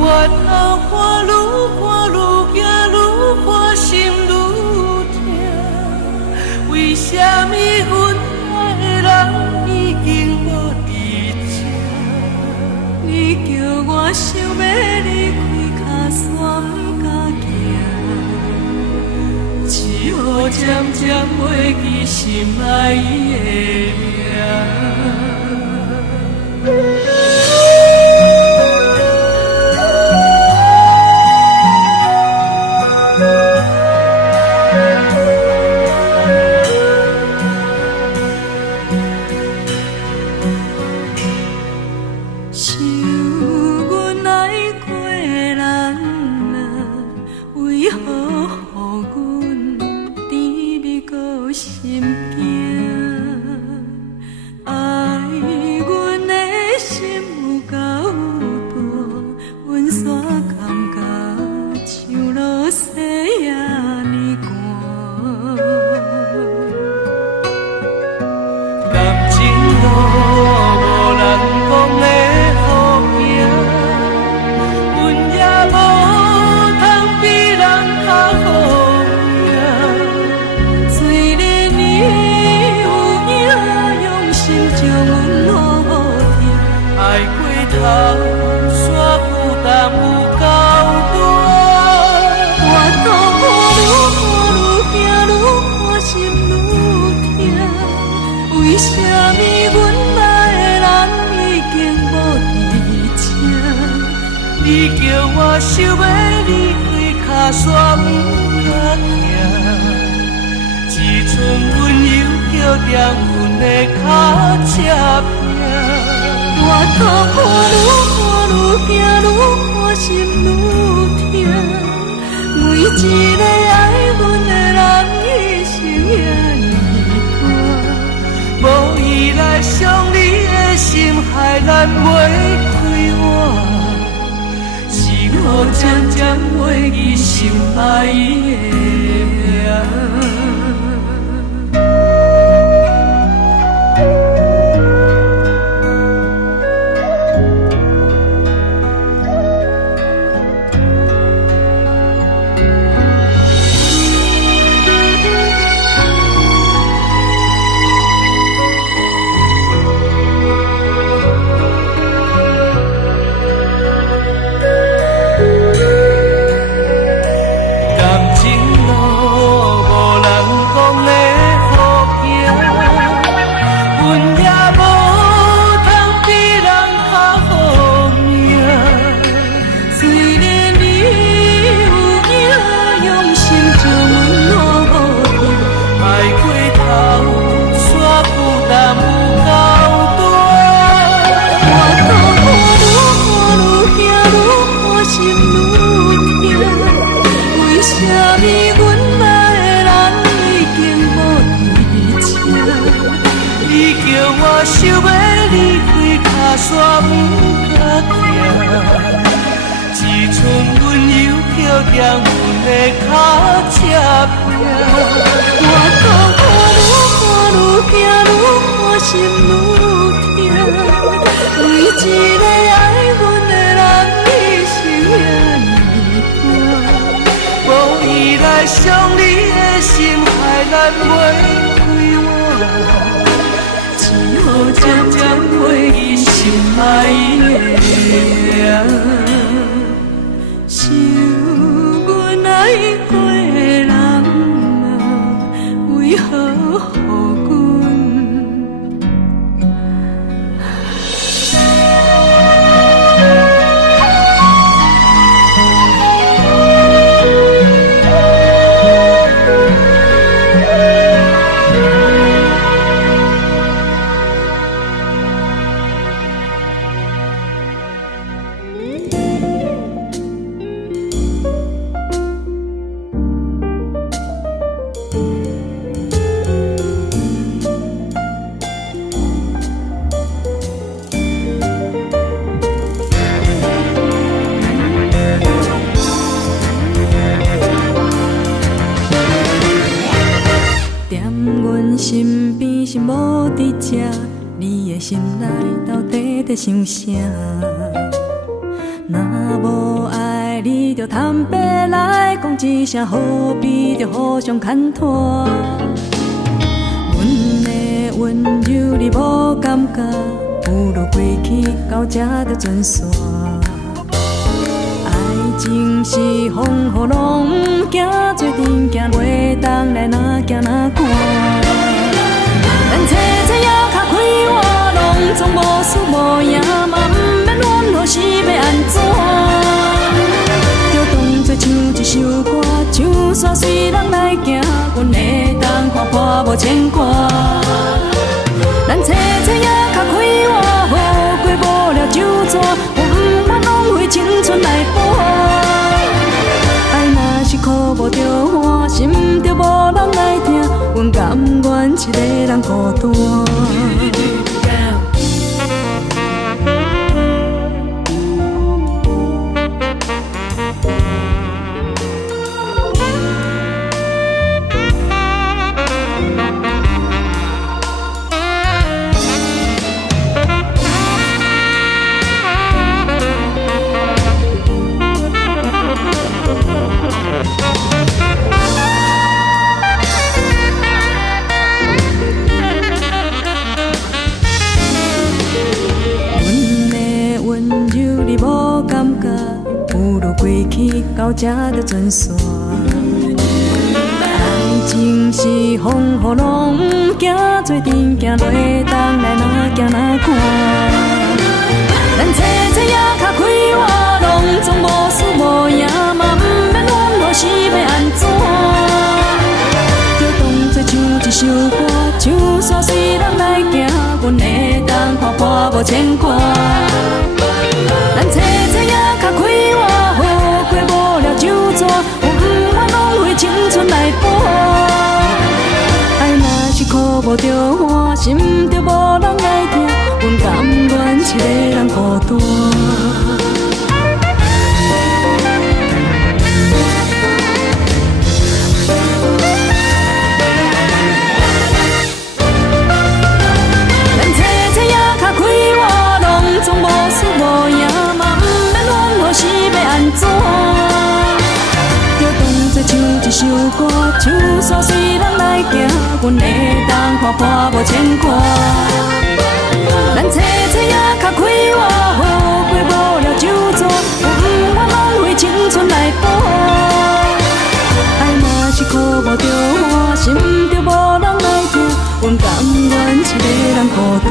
我头看愈看愈惊，愈看心愈痛。为什么阮爱的人已经无伫这？你叫我想要离开脚线不敢行，只好渐渐袂记心爱伊的名。你叫我想要离开脚线不敢行，只剩温柔叫点阮的脚车拼。我头看愈看愈惊，愈看心愈痛。每一个爱阮的人一生遐尼大，无依赖上你的心害咱袂开我。我渐渐袂记心爱伊的山不敢行，只剩温柔叫点阮的脚车拼。我头看愈看愈惊，愈看心愈痛。为一个爱阮的人一生遐尼大，无依赖上你的心害咱袂开我。只好渐渐袂记心爱伊的名，想阮爱过的人啊，为何予阮？你的心内到底在想啥？若无爱你，就坦白来讲一声，何必着互相牵拖？阮的温柔你无感觉，不如过去到这就全煞。爱情是风雨拢不惊，做阵行落冬来哪行哪看。咱切切也较快活，拢总无输无赢，嘛不免怨何时要安怎？就当作唱一首歌，唱山随人来行，阮会当看破无牵挂。咱切切也较快活，好过无了就逝，我不愿浪费青春来搏。爱若是苦无着欢，心着无人来听，阮甘愿一个人孤单。到这就全煞，爱情是风雨拢不惊，做阵行落冬来哪行哪看。咱切切也较快活，拢总无输无赢，嘛不免怨何时要安怎？就当作唱一首歌，唱山随人来行，阮会当看破无牵挂。咱切切也较快活，好过无了就逝，我不愿浪费青春来搏。爱若是苦无着欢，心着无人来听，阮甘愿一个人孤单。总无输无赢，嘛不免怨何时要安怎？就当作唱一首歌，唱山随人来行，阮会当看破无牵挂。咱切切也较快活，好过无了就逝，我不愿浪费青春来搏。爱若是苦无着欢，心着无人来听，阮甘愿一个人孤单。